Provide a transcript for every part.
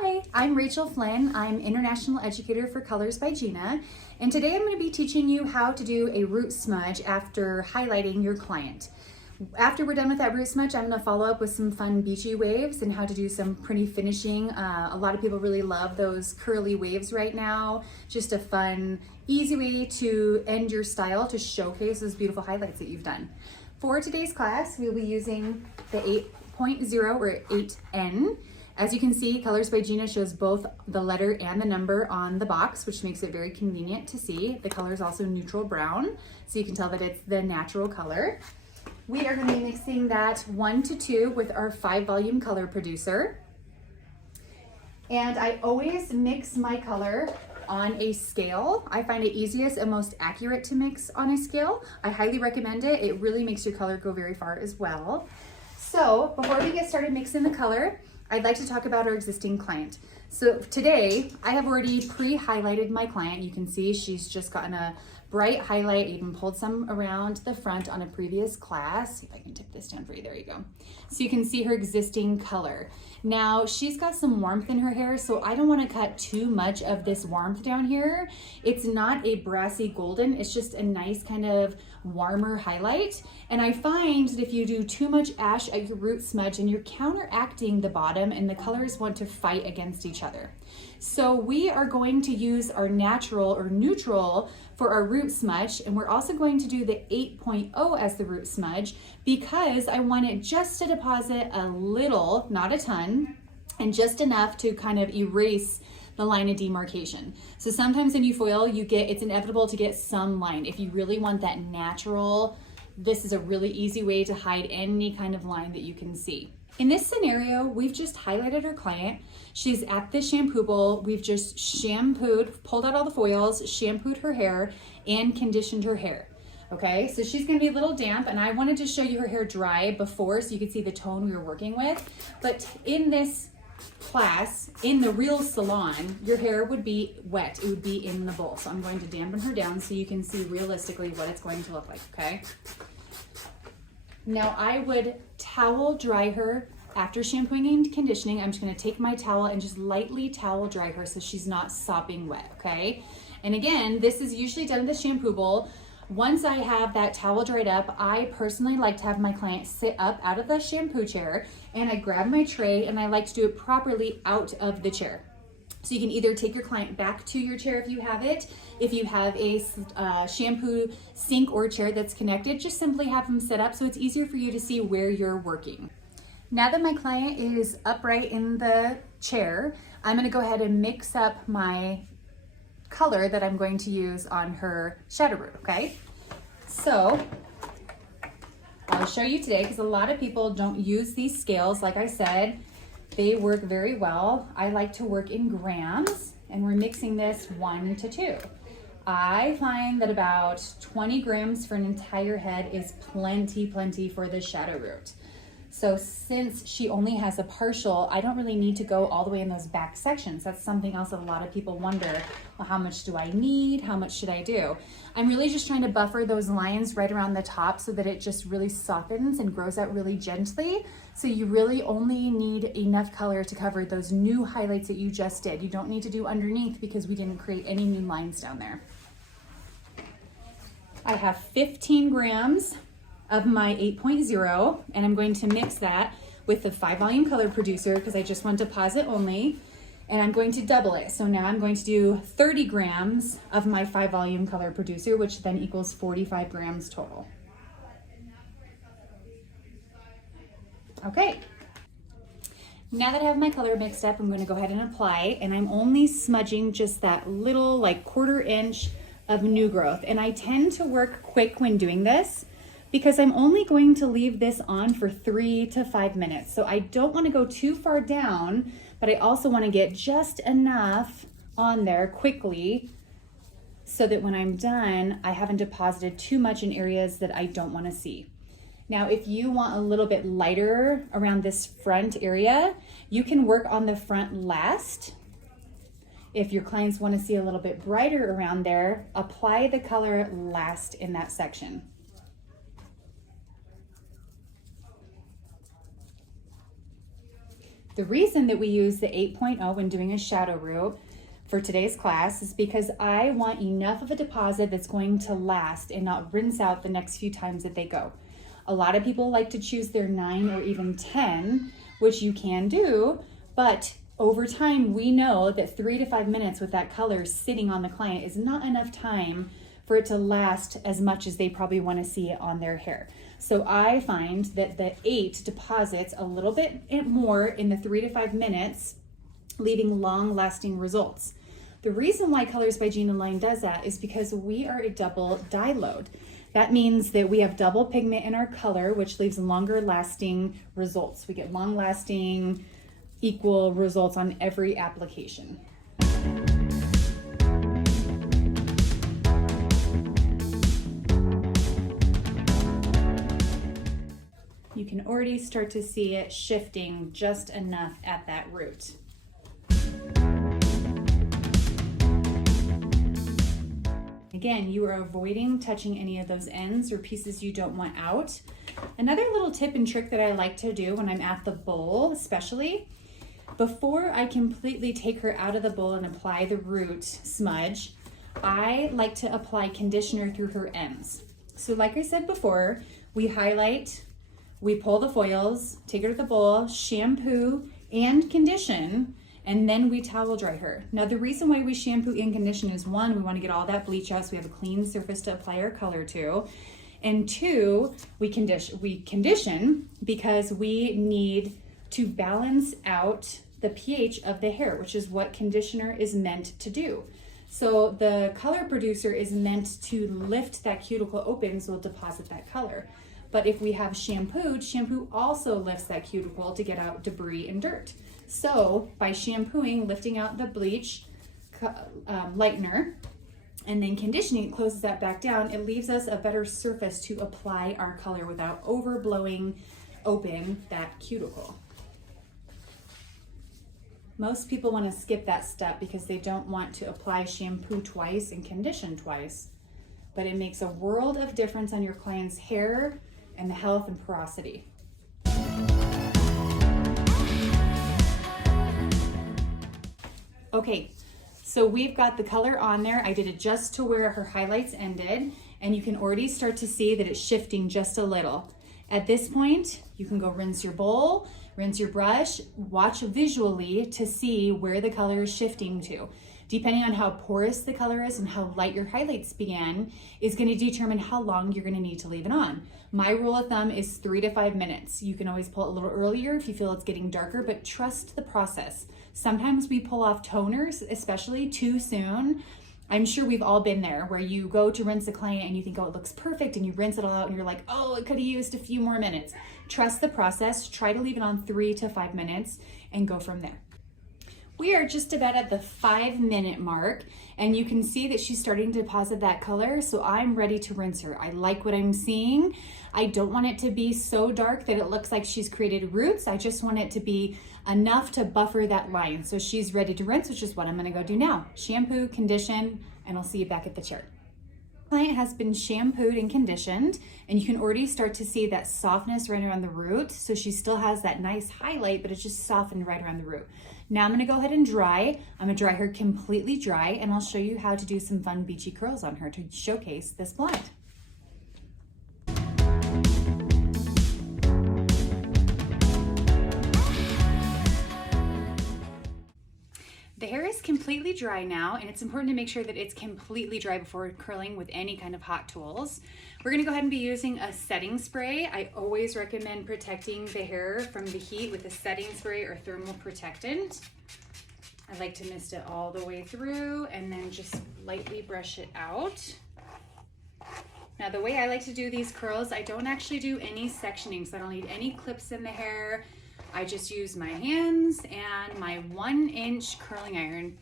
Hi, I'm Rachael Flynn. I'm International Educator for Colors by Gina, and today I'm going to be teaching you how to do a root smudge after highlighting your client. After we're done with that root smudge, I'm going to follow up with some fun beachy waves and how to do some pretty finishing. A lot of people really love those curly waves right now. Just a fun, easy way to end your style to showcase those beautiful highlights that you've done. For today's class, we'll be using the 8.0 or 8N. As you can see, Colors by Gina shows both the letter and the number on the box, which makes it very convenient to see. The color is also neutral brown, so you can tell that it's the natural color. We are going to be mixing that 1 to 2 with our 5 volume color producer. And I always mix my color on a scale. I find it easiest and most accurate to mix on a scale. I highly recommend it. It really makes your color go very far as well. So before we get started mixing the color, I'd like to talk about our existing client. So today, I have already pre-highlighted my client. You can see she's just gotten a bright highlight, even pulled some around the front on a previous class. See if I can tip this down for you, there you go. So you can see her existing color. Now, she's got some warmth in her hair, so I don't wanna cut too much of this warmth down here. It's not a brassy golden, it's just a nice kind of warmer highlight. And I find that if you do too much ash at your root smudge and you're counteracting the bottom and the colors want to fight against each other. So we are going to use our natural or neutral for our root smudge, and we're also going to do the 8.0 as the root smudge because I want it just to deposit a little, not a ton, and just enough to kind of erase the line of demarcation. So sometimes when you foil, it's inevitable to get some line. If you really want that natural, this is a really easy way to hide any kind of line that you can see. In this scenario, we've just highlighted our client. She's at the shampoo bowl. We've just shampooed, pulled out all the foils, shampooed her hair, and conditioned her hair. Okay, so she's gonna be a little damp, and I wanted to show you her hair dry before so you could see the tone we were working with. But in this class, in the real salon, your hair would be wet. It would be in the bowl. So I'm going to dampen her down so you can see realistically what it's going to look like, okay? Now I would towel dry her after shampooing and conditioning. I'm just gonna take my towel and just lightly towel dry her so she's not sopping wet, okay? And again, this is usually done in the shampoo bowl. Once I have that towel dried up, I personally like to have my client sit up out of the shampoo chair, and I grab my tray and I like to do it properly out of the chair. So you can either take your client back to your chair if you have it. If you have a shampoo sink or chair that's connected, just simply have them sit up so it's easier for you to see where you're working. Now that my client is upright in the chair, I'm gonna go ahead and mix up my color that I'm going to use on her shadow root, okay? So I'll show you today because a lot of people don't use these scales. Like I said, they work very well. I like to work in grams, and we're mixing this 1 to 2. I find that about 20 grams for an entire head is plenty for the shadow root. So since she only has a partial, I don't really need to go all the way in those back sections. That's something else that a lot of people wonder, well, how much do I need? How much should I do? I'm really just trying to buffer those lines right around the top so that it just really softens and grows out really gently. So you really only need enough color to cover those new highlights that you just did. You don't need to do underneath because we didn't create any new lines down there. I have 15 grams of my 8.0, and I'm going to mix that with the 5 volume color producer because I just want deposit only, and I'm going to double it. So now I'm going to do 30 grams of my 5 volume color producer, which then equals 45 grams total. Okay. Now that I have my color mixed up, I'm going to go ahead and apply, and I'm only smudging just that little like 1/4 inch of new growth. And I tend to work quick when doing this because I'm only going to leave this on for 3 to 5 minutes. So I don't want to go too far down, but I also want to get just enough on there quickly so that when I'm done, I haven't deposited too much in areas that I don't want to see. Now, if you want a little bit lighter around this front area, you can work on the front last. If your clients want to see a little bit brighter around there, apply the color last in that section. The reason that we use the 8.0 when doing a shadow root for today's class is because I want enough of a deposit that's going to last and not rinse out the next few times that they go. A lot of people like to choose their 9 or even 10, which you can do, but over time we know that 3 to 5 minutes with that color sitting on the client is not enough time for it to last as much as they probably want to see it on their hair. So I find that the 8 deposits a little bit more in the 3 to 5 minutes, leaving long-lasting results. The reason why Colors by Gina line does that is because we are a double dye load. That means that we have double pigment in our color, which leaves longer lasting results. We get long lasting, equal results on every application. You can already start to see it shifting just enough at that root. Again, you are avoiding touching any of those ends or pieces you don't want out. Another little tip and trick that I like to do when I'm at the bowl, especially, before I completely take her out of the bowl and apply the root smudge, I like to apply conditioner through her ends. So like I said before, we highlight, we pull the foils, take her to the bowl, shampoo and condition, and then we towel dry her. Now the reason why we shampoo and condition is 1, we want to get all that bleach out so we have a clean surface to apply our color to. And 2, we condition because we need to balance out the pH of the hair, which is what conditioner is meant to do. So the color producer is meant to lift that cuticle open so it'll deposit that color. But if we have shampooed, shampoo also lifts that cuticle to get out debris and dirt. So by shampooing, lifting out the bleach, lightener, and then conditioning, it closes that back down. It leaves us a better surface to apply our color without overblowing open that cuticle. Most people want to skip that step because they don't want to apply shampoo twice and condition twice, but it makes a world of difference on your client's hair and the health and porosity. Okay, so we've got the color on there. I did it just to where her highlights ended, and you can already start to see that it's shifting just a little. At this point, you can go rinse your bowl, rinse your brush, watch visually to see where the color is shifting to. Depending on how porous the color is and how light your highlights began is going to determine how long you're going to need to leave it on. My rule of thumb is 3 to 5 minutes. You can always pull it a little earlier if you feel it's getting darker, but trust the process. Sometimes we pull off toners, especially too soon. I'm sure we've all been there where you go to rinse a client and you think, oh, it looks perfect, and you rinse it all out and you're like, oh, it could have used a few more minutes. Trust the process. Try to leave it on 3 to 5 minutes and go from there. We are just about at the 5-minute mark, and you can see that she's starting to deposit that color, so I'm ready to rinse her. I like what I'm seeing. I don't want it to be so dark that it looks like she's created roots. I just want it to be enough to buffer that line. So she's ready to rinse, which is what I'm gonna go do now. Shampoo, condition, and I'll see you back at the chair. Client has been shampooed and conditioned, and you can already start to see that softness right around the root. So she still has that nice highlight, but it's just softened right around the root. Now I'm gonna go ahead and dry. I'm gonna dry her completely dry, and I'll show you how to do some fun beachy curls on her to showcase this blend. The hair is completely dry now, and it's important to make sure that it's completely dry before curling with any kind of hot tools. We're gonna go ahead and be using a setting spray. I always recommend protecting the hair from the heat with a setting spray or thermal protectant. I like to mist it all the way through and then just lightly brush it out. Now the way I like to do these curls, I don't actually do any sectioning, so I don't need any clips in the hair. I just use my hands and my 1-inch curling iron.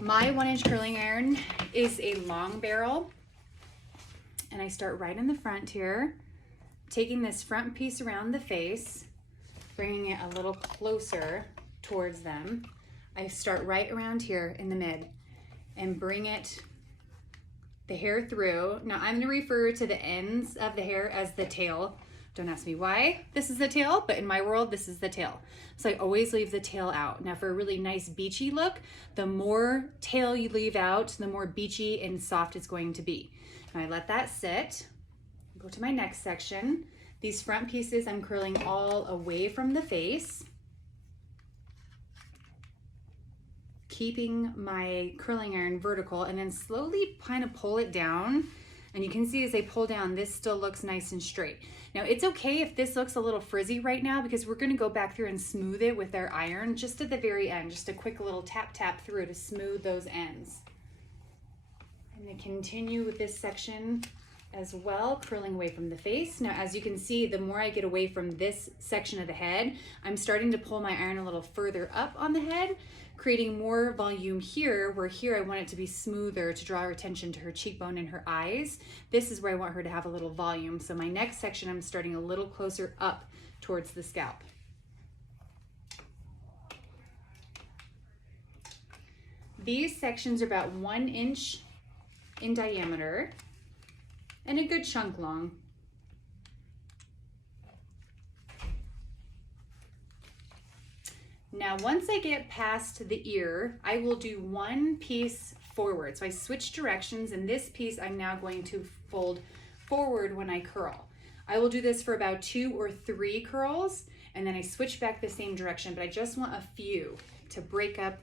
My 1-inch curling iron is a long barrel, and I start right in the front here, taking this front piece around the face, bringing it a little closer towards them. I start right around here in the mid and bring the hair through. Now I'm gonna refer to the ends of the hair as the tail Don't ask me why this is the tail, but in my world, this is the tail. So I always leave the tail out. Now for a really nice beachy look, the more tail you leave out, the more beachy and soft it's going to be. Now I let that sit. Go to my next section. These front pieces I'm curling all away from the face, keeping my curling iron vertical, and then slowly kind of pull it down. And you can see as I pull down, this still looks nice and straight. Now it's okay if this looks a little frizzy right now, because we're gonna go back through and smooth it with our iron just at the very end, just a quick little tap through to smooth those ends. I'm gonna continue with this section as well, curling away from the face. Now, as you can see, the more I get away from this section of the head, I'm starting to pull my iron a little further up on the head, creating more volume here, where here I want it to be smoother to draw her attention to her cheekbone and her eyes. This is where I want her to have a little volume. So my next section, I'm starting a little closer up towards the scalp. These sections are about 1 inch in diameter and a good chunk long. Now, once I get past the ear, I will do one piece forward. So I switch directions, and this piece I'm now going to fold forward when I curl. I will do this for about 2 or 3 curls, and then I switch back the same direction, but I just want a few to break up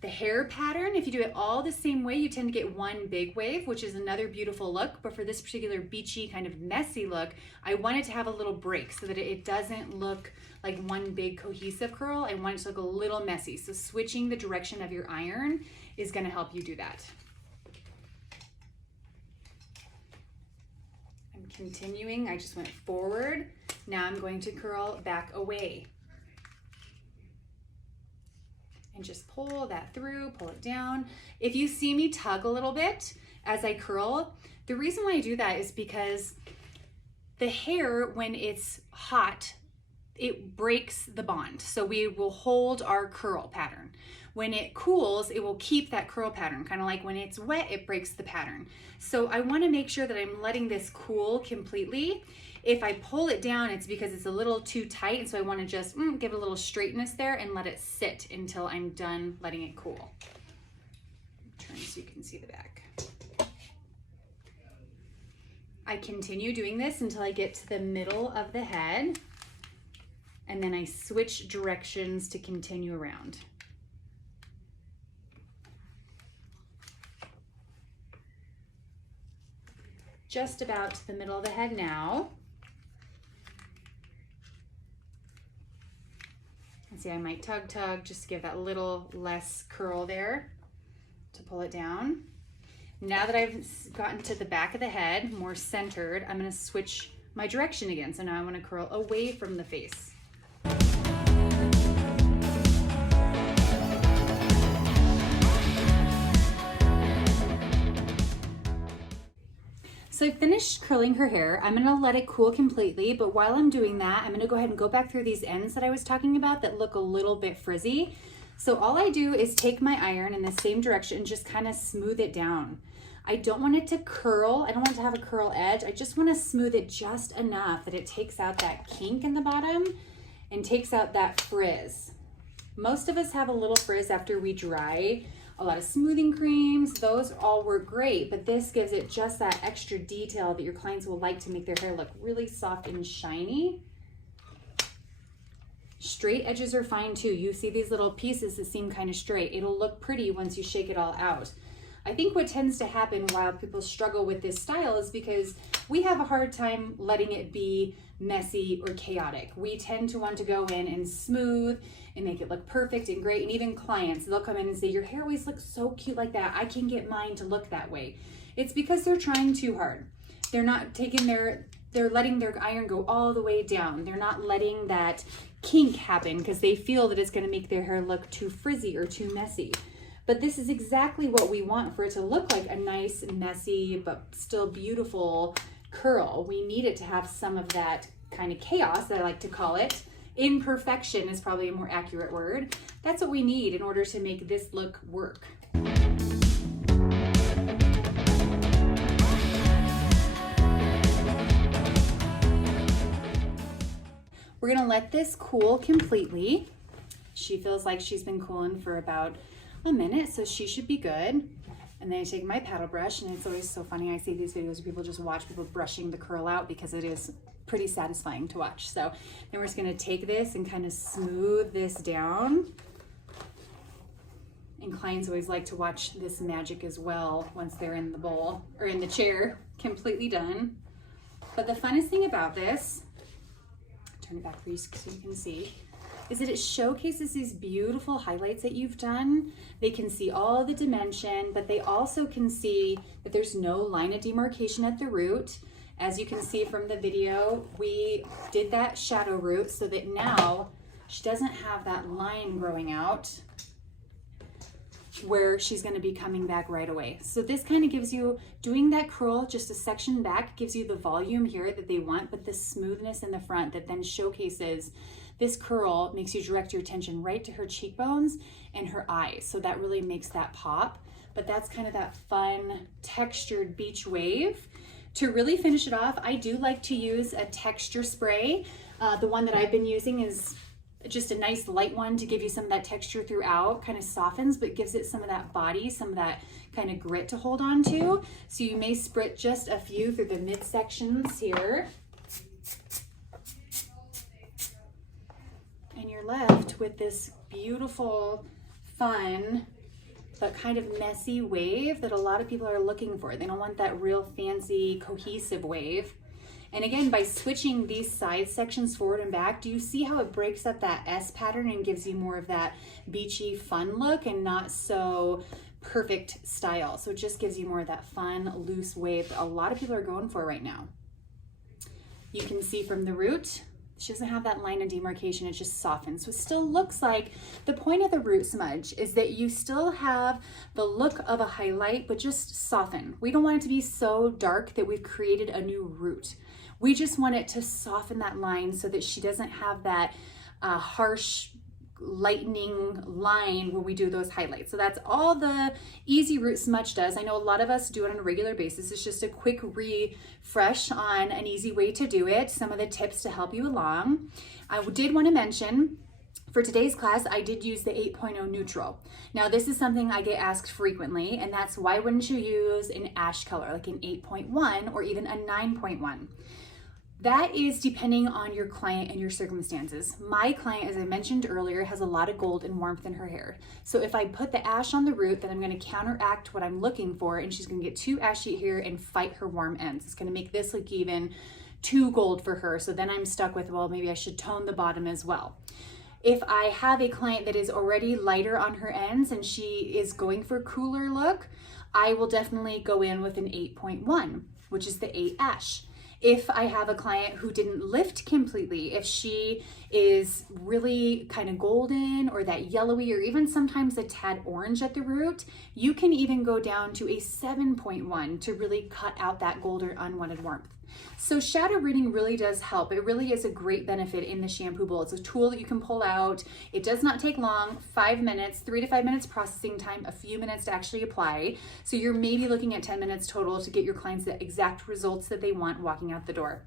the hair pattern. If you do it all the same way, you tend to get one big wave, which is another beautiful look. But for this particular beachy kind of messy look, I want it to have a little break so that it doesn't look like one big cohesive curl. I want it to look a little messy. So switching the direction of your iron is going to help you do that. I'm continuing. I just went forward. Now I'm going to curl back away. And just pull that through, pull it down. If you see me tug a little bit as I curl, the reason why I do that is because the hair, when it's hot, it breaks the bond. So we will hold our curl pattern. When it cools, it will keep that curl pattern. Kind of like when it's wet, it breaks the pattern. So I want to make sure that I'm letting this cool completely. If I pull it down, it's because it's a little too tight, and so I want to just give it a little straightness there and let it sit until I'm done letting it cool. Turn so you can see the back. I continue doing this until I get to the middle of the head, and then I switch directions to continue around. Just about to the middle of the head now. And see, I might tug just to give that little less curl there to pull it down. Now that I've gotten to the back of the head, more centered, I'm going to switch my direction again. So now I want to curl away from the face. So I finished curling her hair. I'm gonna let it cool completely, but while I'm doing that, I'm gonna go ahead and go back through these ends that I was talking about that look a little bit frizzy. So all I do is take my iron in the same direction and just kind of smooth it down. I don't want it to curl. I don't want it to have a curl edge. I just wanna smooth it just enough that it takes out that kink in the bottom and takes out that frizz. Most of us have a little frizz after we dry. A lot of smoothing creams, those all work great, but this gives it just that extra detail that your clients will like to make their hair look really soft and shiny. Straight edges are fine too. You see these little pieces that seem kind of straight. It'll look pretty once you shake it all out. I think what tends to happen while people struggle with this style is because we have a hard time letting it be messy or chaotic. We tend to want to go in and smooth and make it look perfect and great. And even clients, they'll come in and say, your hair always looks so cute like that. I can get mine to look that way. It's because they're trying too hard. They're not taking they're letting their iron go all the way down. They're not letting that kink happen because they feel that it's gonna make their hair look too frizzy or too messy. But this is exactly what we want for it to look like, a nice, messy, but still beautiful curl. We need it to have some of that kind of chaos, that I like to call it. Imperfection is probably a more accurate word. That's what we need in order to make this look work. We're gonna let this cool completely. She feels like she's been cooling for about a minute, so she should be good. And then I take my paddle brush, and it's always so funny. I see these videos where people just watch people brushing the curl out because it is pretty satisfying to watch. So then we're just gonna take this and kind of smooth this down. And clients always like to watch this magic as well once they're in the bowl or in the chair, completely done. But the funnest thing about this, turn it back for you so you can see, is that it showcases these beautiful highlights that you've done. They can see all the dimension, but they also can see that there's no line of demarcation at the root. As you can see from the video, we did that shadow root so that now she doesn't have that line growing out where she's going to be coming back right away. So this kind of gives you, doing that curl just a section back gives you the volume here that they want, but the smoothness in the front that then showcases this curl makes you direct your attention right to her cheekbones and her eyes. So that really makes that pop. But that's kind of that fun textured beach wave. To really finish it off, I do like to use a texture spray. The one that I've been using is just a nice light one to give you some of that texture throughout, kind of softens, but gives it some of that body, some of that kind of grit to hold on to. So you may sprit just a few through the midsections here. And you're left with this beautiful, fun, but kind of messy wave that a lot of people are looking for. They don't want that real fancy, cohesive wave. And again, by switching these side sections forward and back, do you see how it breaks up that S pattern and gives you more of that beachy, fun look and not so perfect style? So it just gives you more of that fun, loose wave that a lot of people are going for right now. You can see from the root, she doesn't have that line of demarcation, it just softens. So it still looks like, the point of the root smudge is that you still have the look of a highlight, but just soften. We don't want it to be so dark that we've created a new root. We just want it to soften that line so that she doesn't have that harsh lightning line when we do those highlights. So that's all the easy root smudge does. I know a lot of us do it on a regular basis. It's just a quick refresh on an easy way to do it, some of the tips to help you along. I did want to mention, for today's class, I did use the 8.0 neutral. Now this is something I get asked frequently, and that's why wouldn't you use an ash color like an 8.1 or even a 9.1? That is depending on your client and your circumstances. My client, as I mentioned earlier, has a lot of gold and warmth in her hair. So if I put the ash on the root, then I'm going to counteract what I'm looking for, and she's going to get too ashy here and fight her warm ends. It's going to make this look even too gold for her. So then I'm stuck with, well, maybe I should tone the bottom as well. If I have a client that is already lighter on her ends and she is going for a cooler look, I will definitely go in with an 8.1, which is the 8 ash. If I have a client who didn't lift completely, if she is really kind of golden or that yellowy or even sometimes a tad orange at the root, you can even go down to a 7.1 to really cut out that gold or unwanted warmth. So shadow rooting really does help. It really is a great benefit in the shampoo bowl. It's a tool that you can pull out. It does not take long, 5 minutes, 3 to 5 minutes processing time, a few minutes to actually apply. So you're maybe looking at 10 minutes total to get your clients the exact results that they want walking out the door.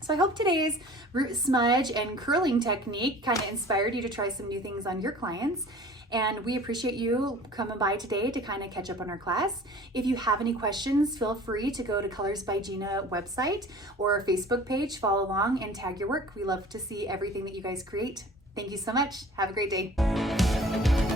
So I hope today's root smudge and curling technique kind of inspired you to try some new things on your clients. And we appreciate you coming by today to kind of catch up on our class. If you have any questions, feel free to go to Colors by Gina website or our Facebook page, follow along and tag your work. We love to see everything that you guys create. Thank you so much. Have a great day.